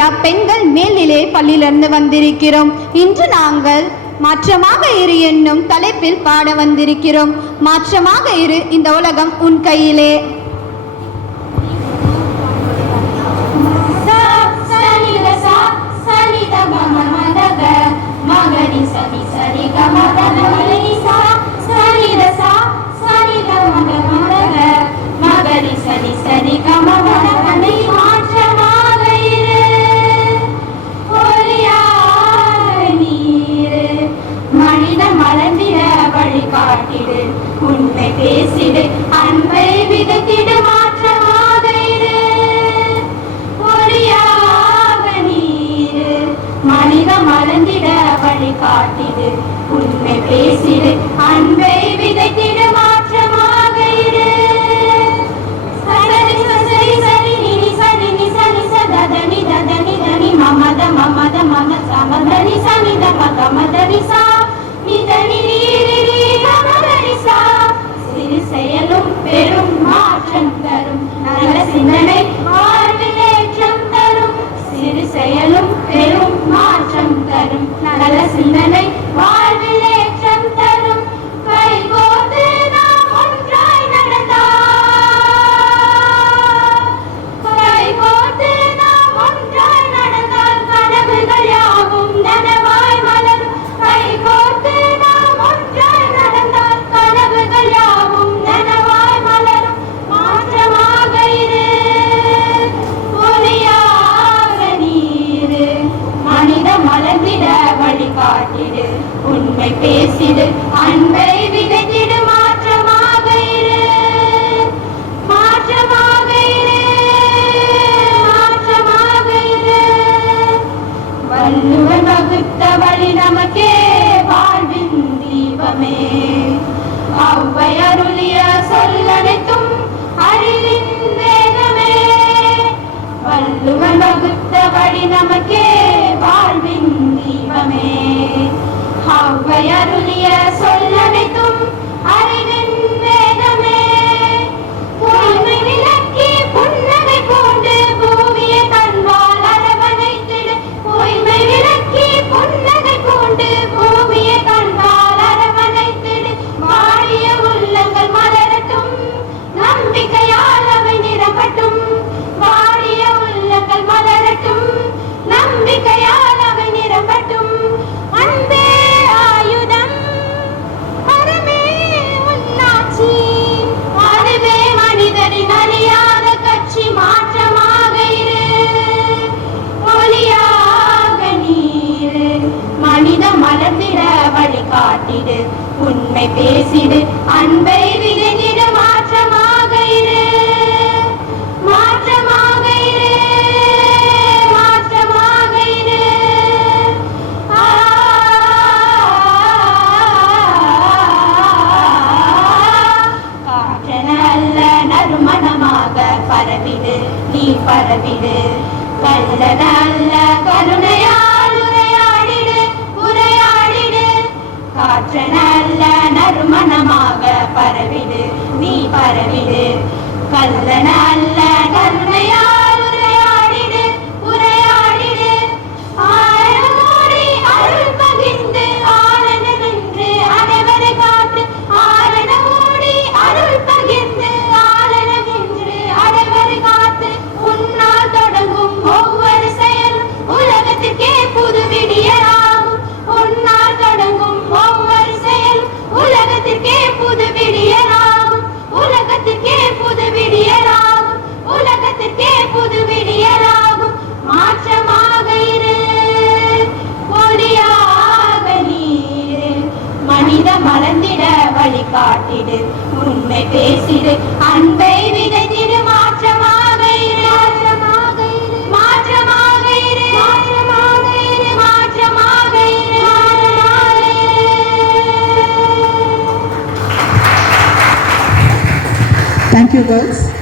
Victoria பெண்கள் மேல்நிலை பள்ளியிலிருந்து வந்திருக்கிறோம். இன்று நாங்கள் மாற்றமாக இரு என்னும் தலைப்பில் பாட வந்திருக்கிறோம். மாற்றமாக இரு, இந்த உலகம் உன் கையிலே. உண்மை பேசிடு, அன்பை விதைத்திடு, மாற்றமாக இரு. ஒளியாக நீரு, மனித மலர்ந்திட வழி காட்டிடு. உண்மை பேசிடு, அன்பை விதைத்திடு, மாற்றமாக இரு. சரி சரி சரி நினி சரி நி சரி சதனி ததனி தனி மமத மமத மம சமதனி சனி தம கமதனி சா நிதனி நீரி கமதனிசா. சிறு செயலும் பெரும் மாற்றம் தரும், நல்ல சிந்தனை வாழ்வில் ஏற்றம் தரும். சிறு செயலும் பெரும் மாற்றம் தரும், நல்ல சிந்தனை வாழ்வில் ஏற்றம் தரும். கைகோர்த்து நாம் ஒன்றாய் நடந்தால், கைகோர்த்து நாம் ஒன்றாய் நடந்தால் கனவுகள் யாவும் நனவாய் மலரும். கைகோர்த்து நாம் ஒன்றாய் நடந்தால் கனவுகள் யாவும் நனவாய் மலரும். மாற்றமாக இரு, ஒளியாக நீரு, மனித மலர்ந்திட வழி காட்டிடு. உண்மை பேசிடு, அன்பை விதைத்திடு, மாற்றமாக இரு. மாற்றமாக இரு, மாற்றமாக இரு. வள்ளுவன் வகுத்த வழி நமக்கே வாழ்வின் தீபமே. ஔவை அருளிய சொல்லனைத்தும் அறிவின் வேதமே. வள்ளுவன் வகுத்த வழி நமக்கே வாழ்வின் தீபமே. ஔவை அருளிய சொல்லனைத்தும் அறிவின் வேதமே. பொய்மை விலக்கி புன்னகை பூண்டு பூமியை தன்வால் அரவணைத்திடு. பொய்மை விலக்கி புன்னகை பூண்டு பூமியை தன்வால் அரவணைத்திடு. வாடிய உள்ளங்கள் மலரட்டும், நம்பிக்கையால் அவை நிரம்பட்டும். வாடிய உள்ளங்கள் மலரட்டும், நம்பிக்கையால் அவை நிரம்பட்டும். அன்பே ஆயுதம், அறமே உன்னாட்சி, அதுவே மனிதரின் அழியாத கட்சி. மாற்றமாக இரு, ஒளியாக நீரு, மனித மலர்ந்திட வழி காட்டிடு. உண்மை பேசிடு, அன்பை விதைத்திடு, மாற்றமாக இரு. மாற்றமாக இரு, மாற்றமாக இரு. காற்றென அல்ல நறுமணமாக பரவிடு, நீ பரவிடு. கள்ளன அல்ல கருணையால் உரையாடிடு, உரையாடிடு. காற்றென அல்ல நறுமணமாக பரவிடு, நீ பரவிடு. கள்ளன அல்ல கருணையால் உரையாடிடு, உரையாடிடு. ஆயிரம் கோடி அருள் பகிர்ந்து ஆரண நின்று அனைவரை காத்து. ஆயிரம் கோடி அருள் பகிர்ந்து ஆரண நின்று அனைவரை காத்து. உன்னால் தொடங்கும் ஒவ்வொரு செயலும் உலகத்திற்கே புது விடியலாகும். உன்னால் தொடங்கும் ஒவ்வொரு செயலும் உலகத்திற்கே புது விடியலாகும். உலகத்திற்கே புது விடியலாகும். உலகத்திற்கே புது விடியலாகும். மாற்றமாக இரு, ஒளியாக நீரு, மனித மலர்ந்திட வழி காட்டிடு. உண்மை பேசிடு, அன்பை விதைத்திடு, மாற்றமாக இரு. மாற்றமாக இரு, மாற்றமாக இரு, மாற்றமாக இரு, மாற்றமாக இரு, மாற்றமாக இரு. Thank you, girls.